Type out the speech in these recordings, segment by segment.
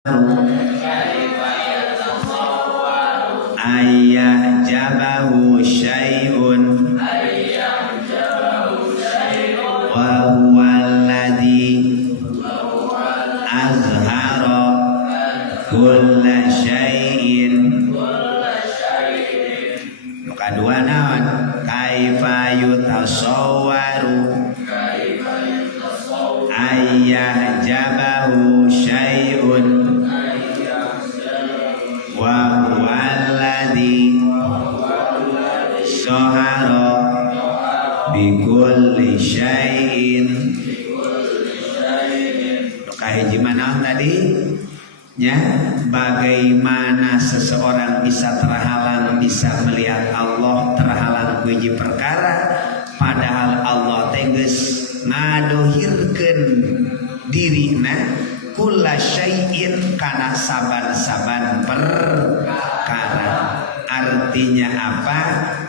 ayah jabahu syai'un wa huwa alladhi azhara kulla syai'in. Nu kadua naon? Kaifa yutasawwaru ayah jabahu syai'un wa huwa alladhi sohara bikulli syai'in. Kahiji mana tadi? Ya, bagaimana seseorang bisa terhalang, bisa melihat Allah terhalang kuiji perkara, padahal Allah tegas ngadohirkeun dirina kulla syai'in kana saban-saban perkara. Artinya apa?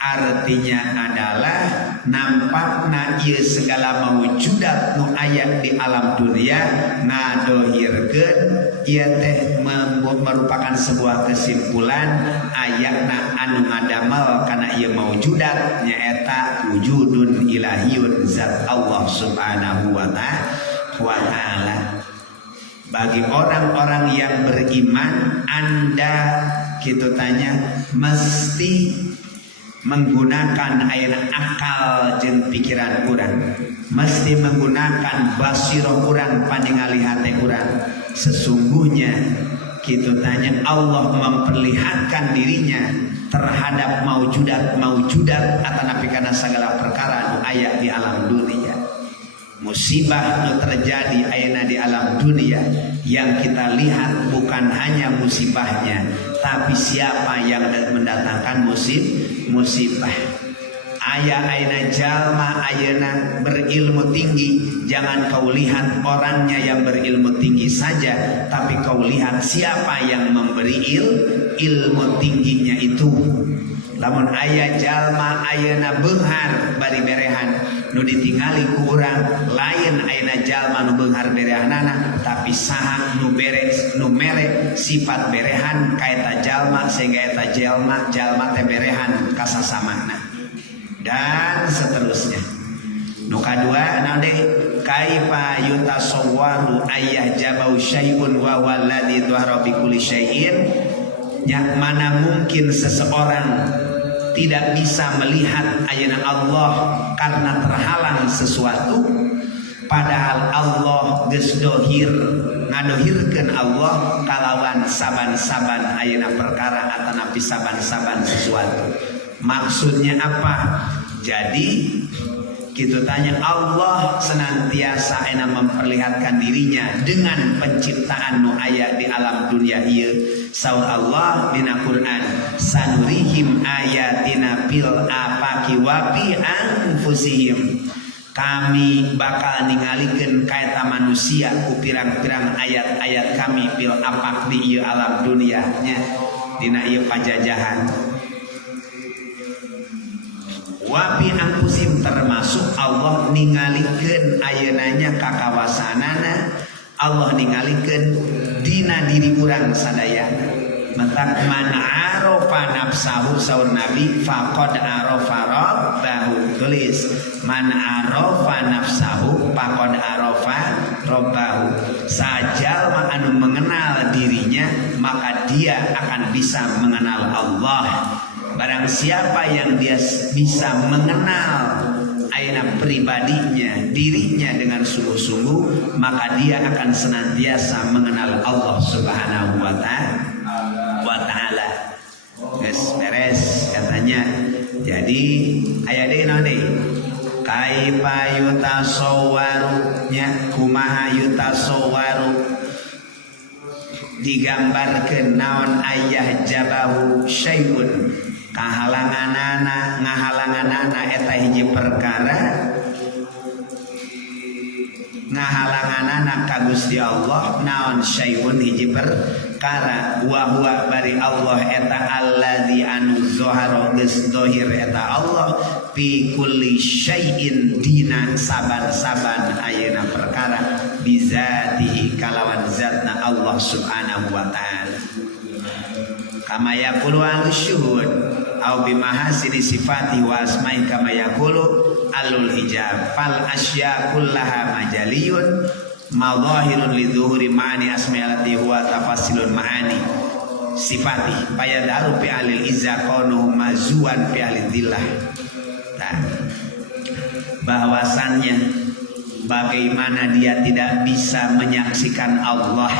Artinya adalah nampakna ieu segala mawujudat nu aya di alam dunia ngadohirkeun ieu teh merupakan sebuah kesimpulan ayatna anu ngadamel kana ieu mawujudat nyaeta wujudun ilahiyun zat Allah subhanahu wa ta'ala. Bagi orang-orang yang beriman, Anda gitu tanya mesti menggunakan ayeuna akal jeung pikiran urang, mesti menggunakan basirah urang paningali hate urang. Sesungguhnya gitu tanya Allah memperlihatkan dirinya terhadap maujudat atanapi kana segala perkara nu aya di alam dunia. Musibah nu terjadi ayeuna di alam dunia yang kita lihat bukan hanya musibahnya, tapi siapa yang mendatangkan musibah. Ayeuna jalma ayeuna berilmu tinggi, jangan kau lihat orangnya yang berilmu tinggi saja, tapi kau lihat siapa yang memberi ilmu tingginya itu. Lamun aya jalma ayeuna beunghar bari berehan nu ditingali ku urang, lain ayeuna jalma nu beunghar berehanana, tapi saha nu mere sifat berehan ka eta jalma sehingga eta jalma teh berehan ka sasamana dan seterusnya. Nu kadua naon deui? Kaifa yutasawwaru ayah jabau syai'un wa walladzi dhahara bi kulli syai'in. Yang mana mungkin seseorang tidak bisa melihat ayeuna Allah karena terhalang sesuatu, padahal Allah geus dohir ngadohirkeun Allah kalawan saban-saban ayeuna perkara atanapi saban-saban sesuatu. Maksudnya apa? Jadi kita tanya, Allah senantiasa enak memperlihatkan dirinya dengan penciptaan nu aya di alam dunia ieu. Saur Allah dina Quran, sanurihim ayatina fil afaqi wa fi anfusihim. Kami bakal ningalikeun ka eta manusia ku pirang-pirang ayat-ayat kami fil afaq di ieu alam dunia nya dina ieu pajajahan. Wapi angkusim termasuk Allah ningalikeun ayeunanya kakawasanana, Allah ningalikeun dina diri urang sadayana. Mentak man arofa nafsahu saur Nabi faqad arofa rabbahu. Tulis man arofa nafsahu faqad arofa rabbahu. Sajal anu mengenal dirinya maka dia akan bisa mengenal Allah. Barang siapa yang dia bisa mengenal ayeuna pribadinya, dirinya dengan sungguh-sungguh, maka dia akan senantiasa mengenal Allah Subhanahu wa ta'ala. Geus beres katanya. Jadi aya deui naon deui? Kaifa yutasawwaru nya kumaha yutasawwaru digambarkeun naon ayah jabahu syai'un ngahalanganana eta hiji perkara ngahalanganana ka Gusti Allah naon syai'un hiji perkara wa huwa bari Allah eta alladzi anu zoharo geus dohir eta Allah fi kulli syai'in dina saban-saban ayeuna perkara bizatihi kalawan zatna Allah Subhanahu wa taala. Kama yaqulu al-syuhud au bimahasini sifati wa asma'i kama yaqulu alul hijab fal asya kullaha majaliyun madhahirun lidzuhuri ma'ani asma'ilati huwa tafasilun ma'ani sifati payadaru fi alil izza qanu mazuan fi alidillah. Nah, bahwasannya bagaimana dia tidak bisa menyaksikan Allah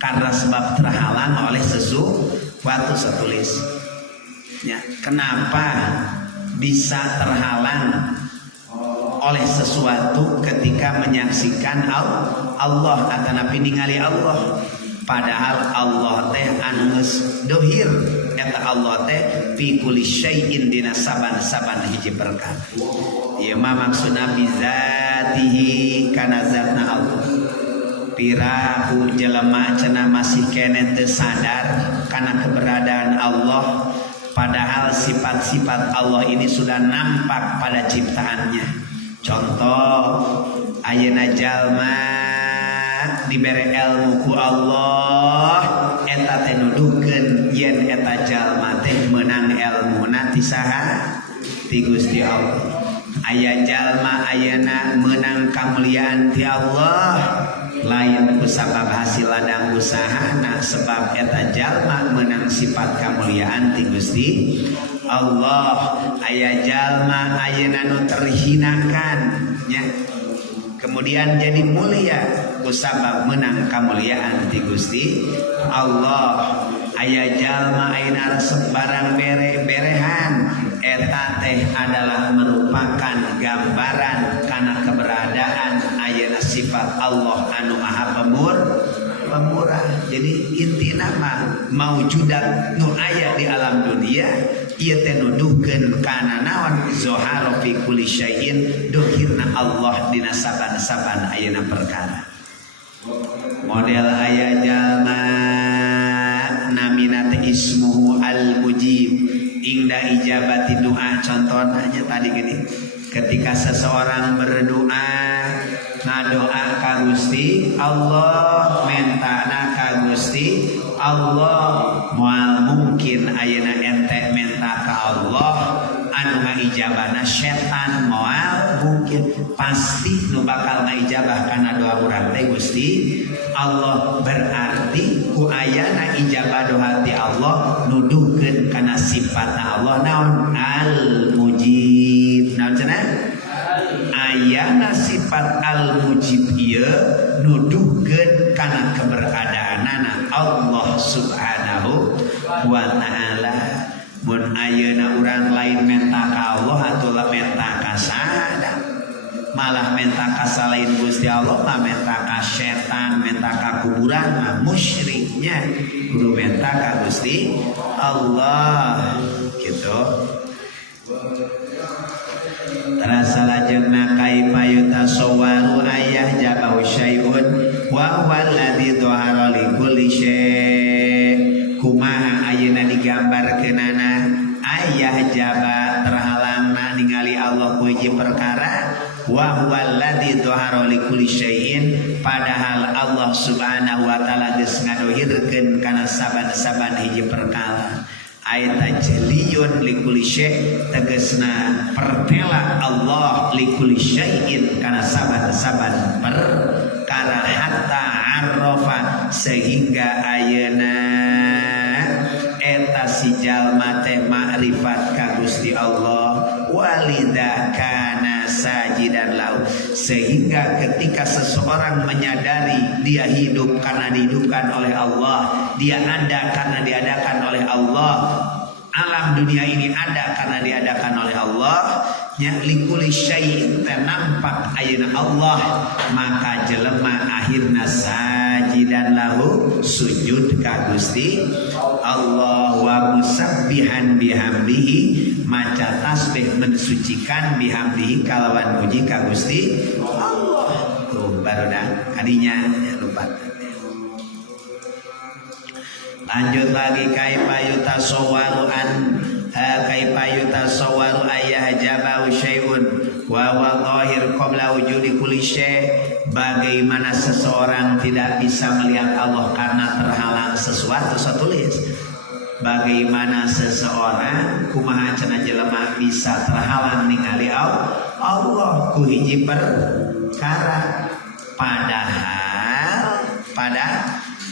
karena sebab terhalang oleh sesuatu setulis. Ya, kenapa bisa terhalang oleh sesuatu ketika menyaksikan Allah kata Nabi ningali Allah, padahal Allah teh angus dohir eta Allah teh fi kulli syai'in dina saban-saban hiji perkara. Ieu mah maksud Nabi zatihi kana zatna Allah. Pirahu jelema cenah masih kene teu sadar kana keberadaan Allah, padahal sifat-sifat Allah ini sudah nampak pada ciptaannya. Contoh ayeuna jalma dibere ilmu ku Allah eta teh nuduhkeun yen eta jalma teh meunang ilmuna ti saha? Ti Gusti Allah. Aya jalma ayeuna meunang kamuliaan ti Allah lain kusabab hasil ladang usahana, sebab eta jalma meunang sifat kamuliaan ti Gusti Allah. Aya jalma ayeuna nu terhinakan nya kemudian jadi mulia kusabab menang kamuliaan ti Gusti Allah. Aya jalma ayeuna resep barang bere-berehan eta teh adalah merupakan gambaran kana keberadaan ayeuna sifat Allah anu maha pemurah. Jadi intina mah maujudat nu aya di alam dunia ieu teh nuduhkeun kana naon zoharo fi kulli syai'in dohirna Allah dina saban-saban ayeuna perkara. Model aya jalma namina teh ismuhu al-mujib ingda ijabati doa. Contohnya tadi gini, ketika seseorang berdoa ngadoa ka Gusti Allah, mentana ka Gusti Allah, moal mungkin ayeuna ente menta ka Allah anu ngaijabana setan, moal mungkin pasti nu bakal ngaijabah kana doa urang teh Gusti Allah. Berarti ku ayana ijabah doa ti Allah nuduhkeun kana sifat Allah naon al-mujib. Naon cenah? Ayana sifat al-mujib ieu nuduhkeun kana keberadaanana Allah Subhanahu wa taala. Mun ayeuna urang lain menta ka Allah atuh menta ka sada, malah menta ka salain Gusti Allah mah menta ka setan, menta ka kuburan mah musyriknya. Kudu menta ka Gusti Allah gitu. Terasa lajengna kaifa yutasawwaru ayah jabau syai'un wa huwa alladzi dhahara li kulli syai'. Kumaha ayeuna digambarkeunana ayah jaba terhalangna ningali Allah ku hiji perkara, wa huwa alladzi dhahara li kulli syai'in, padahal Allah Subhanahu wa taala geus ngadohirkeun kana saban-saban hiji perkara. Ayat jeliyun likuli syai' tegasna pertela Allah likuli syai'in kana saban-saban perkara hatta arrafa sehingga ayeuna eta si jalma teh ma'rifat ka Gusti Allah walidha kana sajidan lahu, sehingga ketika seseorang menyadari dia hidup karena dihidupkan oleh Allah, dia ada karena diadakan oleh Allah, alam dunia ini ada karena diadakan oleh Allah, nya likuli syai'in nampak ayeuna Allah, maka jelema akhirna sajidan lahu sujud ka Gusti Allah wa musabbihan bihamdihi, maca tasbih mensucikan bihamdihi kalawan puji ka Gusti Allah. Tuh baru dah kadinya ya, lupa. Lanjut lagi kaifa yutasawwaru ayah jabau syai'un wa dhahir qabla wujudi kulli syai', bagaimana seseorang tidak bisa melihat Allah karena terhalang sesuatu. So tulis bagaimana seseorang kumaha cenah jelema bisa terhalang ningali Allah ku hiji perkara,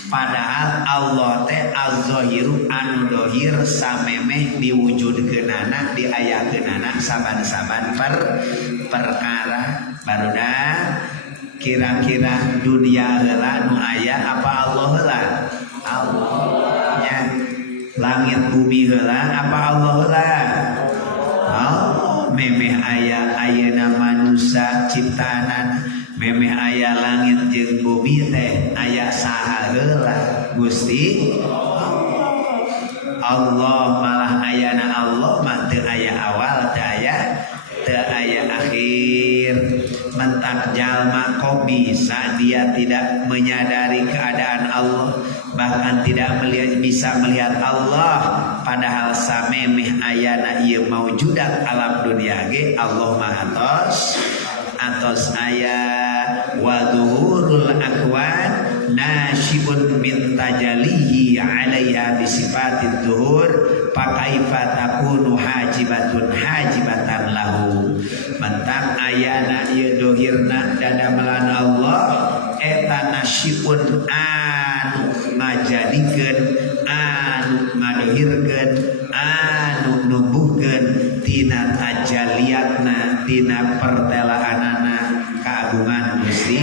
padahal Allah teh az-zahiru anu dohir samemeh diwujudkeunana diayakeunana saban-saban perkara. Baruda kira-kira dunia heula nu aya apa Allah heula? Allah nya. Langit bumi heula apa Allah heula? Allah. Memeh aya ayeuna manusia ciptaanan, memeh aya langit jeung bumi teh aya saha heula? Gusti Allah. Malah ayana Allah mah teu aya awal teu aya akhir. Mentak jalma kok bisa dia tidak menyadari keadaan Allah, bahkan tidak bisa melihat Allah, padahal samemeh ayana ieu maujudat alam dunia ge Allah mah atos aya wa zuhurul akwan nasyibun min tajalihi 'alaiha bi sifatid zuhur fa kaifa takunu hajibatan lahu. Mentak ayana ieu dohirna dadamelan Allah eta nasyibun anu ngajadikeun, anu ngadohirkeun, anu numbuhkeun tina tajalliatna, tina pertelaanana keagungan Gusti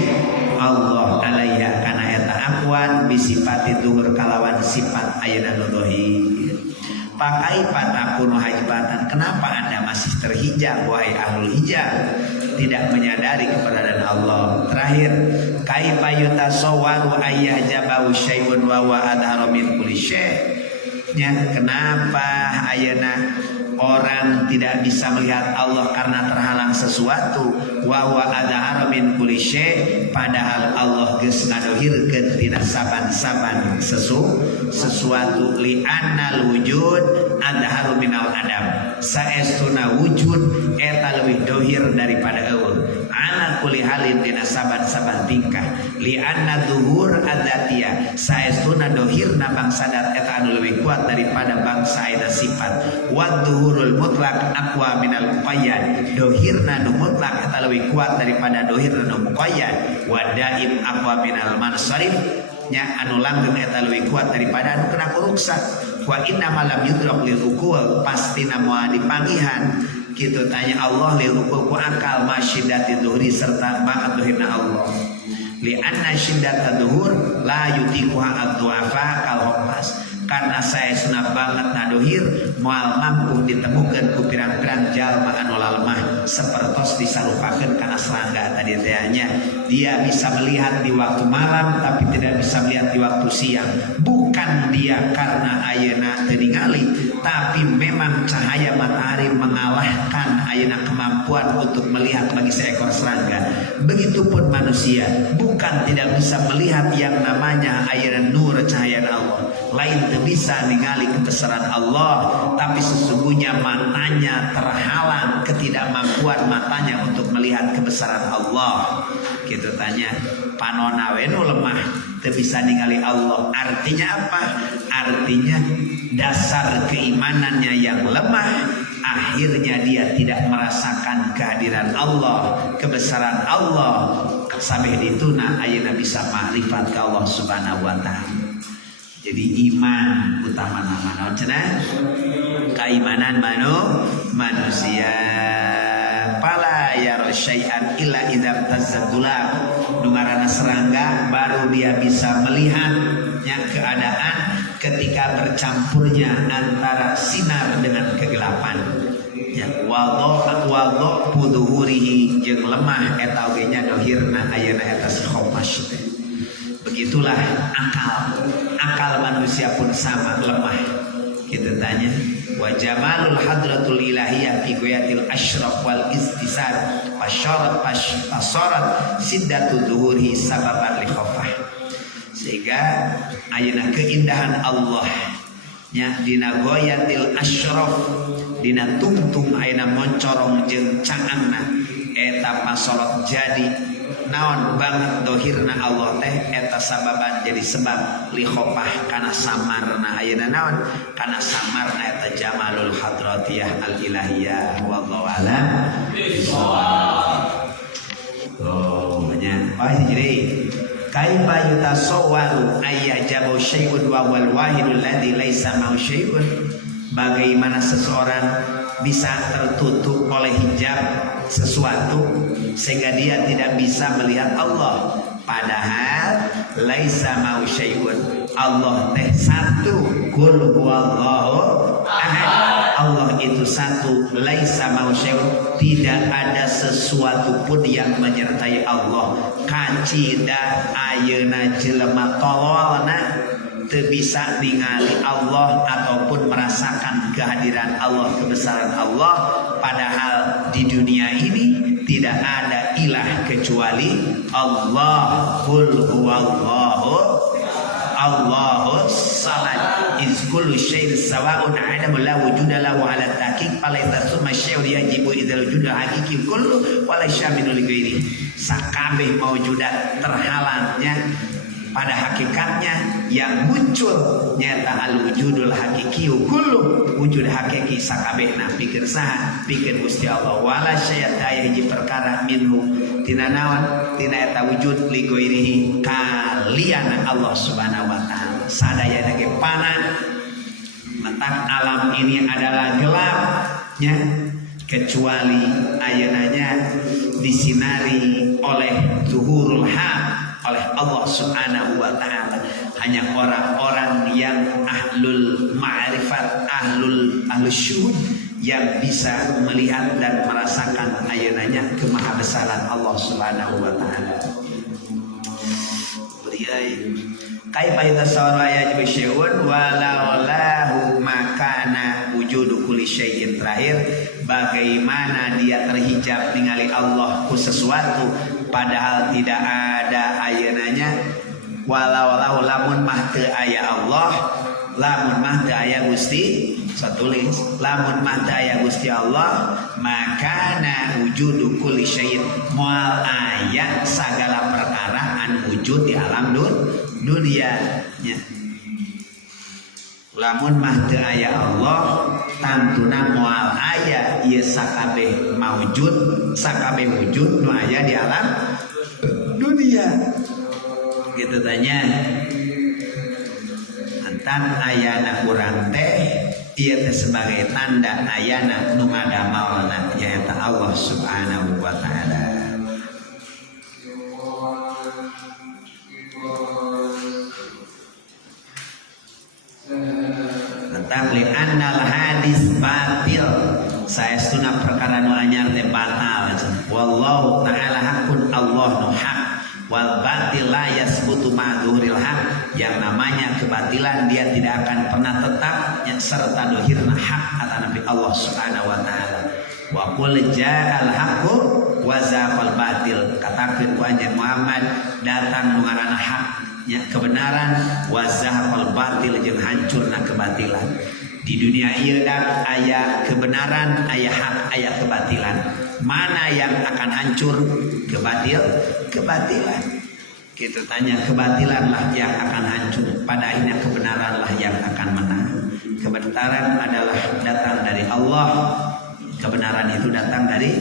Allah alaiha kana eta akwan bisifati dhuhur kalawan sifat ayeuna nu dohir. Pakai patakunu hajibatan, kenapa Anda masih terhijab wahai ahlul hijab, tidak menyadari keberadaan Allah? Terakhir, kaifa yutasawwaru ayyajabau syai'un wa huwa adharu min kulli syai'. Kenapa ayeuna orang tidak bisa melihat Allah karena terhalang sesuatu, wa huwa adharu min kulli syai', padahal Allah geus ngadohirkeun tina saban-saban sesuatu. Li annal wujud adharu minal adam, saestuna wujud eta leuwih dohir daripada eueuh. Ala kulli halin dina saban-saban tingkah. Li anna dhuhur adzatiyah, saestuna dohirna bangsadat eta anu leuwih kuat daripada bangsa ayeuna sifat. Wa dhuhurul mutlaq aqwa minal muqayyad, dohirna nu mutlak eta leuwih kuat daripada dohirna nu muqayyad. Wa daim aqwa minal mansarif, nya anu langgeng eta leuwih kuat daripada anu kena kuruksa. Wa inna malam yudrak lil uqul, pastina moal dipanggihan kitu tanya Allah lil uqul ku akal masyiddati dhuhri serta banget dohirna Allah. Li anna syiddata dhuhur la yutiquha ad-du'afa kal homas, karena saya sunah banget nadohir moal mampu ditemukan ku pirang-pirang jalma anu lalmah sapertos disarupakeun kana serangga tadi tehnya. Dia bisa melihat di waktu malam tapi tidak bisa melihat di waktu siang. Bukan dia karena ayeuna teu ningali, tapi memang cahaya matahari mengalahkan ayeuna kemampuan untuk melihat bagi seekor serangga. Begitupun manusia bukan tidak bisa melihat yang namanya ayeuna nur cahaya Allah, lain teu bisa ningali kebesaran Allah, tapi sesungguhnya matanya terhalang, ketidakmampuan matanya untuk melihat kebesaran Allah. Gitu tanya panona we nu lemah teu bisa ningali Allah. Artinya apa? Artinya dasar keimanannya yang lemah, akhirnya dia tidak merasakan kehadiran Allah, kebesaran Allah. Sampai dituna ayeuna bisa makrifat ka Allah Subhanahu wa taala. Jadi iman utama nama cenah keimanan manusia. Pala yara syai'an illa idza tazaddula, dungarana serangga baru dia bisa melihatnya keadaan ketika bercampurnya antara sinar dengan kegelapan. Ya wadha puduhurihi jeung lemah eta oge nya dohirna ayeuna eta khomas. Begitulah akal manusia pun sama lemah. Kita tanya wa jamalul hadratul ilahiyah fi ghayatil asyraf wal istisar fasyarat siddatu dhuhuri sababan li khafah. Sehingga ayeuna keindahan Allah nya dina ghayatil asyraf, dina tungtung ayeuna moncorong jeung caangna eta pasolot jadi naon banget dohirna Allah teh eta sababan jadi sebab likhopah kana samarna ayeuna naon kana samarna eta jamalul hadratiyah al ilahiyah wallahu a'lam oh nya jadi kaifa yutasawwaru ayyajabu syai'un wa wal wahidul ladzi laisa ma'u syai'un bagaimana seseorang bisa tertutup oleh hijab sesuatu sehingga dia tidak bisa melihat Allah padahal laisa mau syai'un Allah teh satu qul huwallahu ahad Allah itu satu laisa mau syai'un tidak ada sesuatu pun yang menyertai Allah kacida ayeuna jelema tololna teu bisa ningali Allah ataupun merasakan kehadiran Allah kebesaran Allah padahal di dunia ini tidak ada ilah kecuali Allah qul huwallahu Allahu samad iz kullu syai'in sawa'un 'adamu la wujuda lahu 'ala tahqiq falaita summa syai'un yajibu idzal wujuda haqiqi kullu wa la syaminu li ghairi sakabeh maujudat terhalangnya pada hakikatnya yang muncul nyata al wujudul hakiki kullu wujud hakiki sakabehna pikeun saha pikeun Gusti Allah wala syai'at aya hiji perkara minhu tina naon tina eta wujud li ghairihi kalian Allah subhanahu wa taala sadaya ge pana mentak alam ini adalah gelap nya kecuali ayeunanya disinari oleh zuhurul haq oleh Allah subhanahu wa ta'ala hanya orang-orang yang ahlul ma'rifat ahlul syuhud yang bisa melihat dan merasakan ayeunanya kemahabesaran Allah subhanahu wa ta'ala kaifa yatasawwaru yajibu syai'un walau lahu makana wujudu kulli syai'in terakhir bagaimana dia terhijab ningali Allah ku sesuatu padahal tidak ada ayeunanya walau lamun mah teu aya Allah lamun mah teu aya Gusti satulis lamun mah teu aya Gusti Allah makana wujudu kulli syai'in moal aya sagala perkara anu wujud di alam dunia nya lamun mah teu aya Allah tantuna moal aya ieu sakabeh maujud sakabeh wujud nu aya di alam dunia gitu tanya antan ayana urang teh ieu teh sebagai tanda ayana nu ngadamalna nyaeta Allah subhanahu wa taala tentang li'annal hadis batil saestuna perkara nu anyar teh batal wallahu ta'ala hakun Allah nu hak wal batil la yasbutu ma'dzuril haq yang namanya kebatilan dia tidak akan pernah tetap yang serta dohirna hak atanapi Allah subhanahu wa ta'ala wa qul ja'al haqqu wa zaqal batil katakeun ku anjeun Muhammad datang nu ngaranna hak ya kebenaran wazahul batil jeung hancurna kebatilan di dunia ieu dak aya kebenaran aya hak aya kebatilan mana yang akan hancur kebatilan kita tanya kebatilan lah yang akan hancur pada akhirnya kebenaran lah yang akan menang kebenaran adalah datang dari Allah kebenaran itu datang dari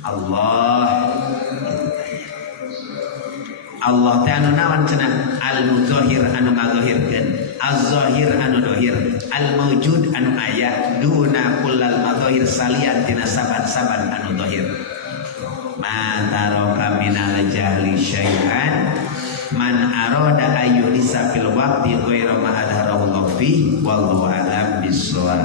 Allah Allah teh anu naon cenah al-muzahir anu ngazahirkeun az-zahir anu dohir al-mawjud anu aya duna kullal mazahir salian tina saban-saban anu dohir ma taraka minal jahli syai'an man arada ayyulisa fil waqti ghairu ma adharahu Allah fi wallahu a'lam bissawab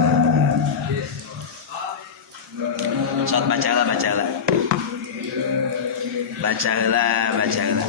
bacalah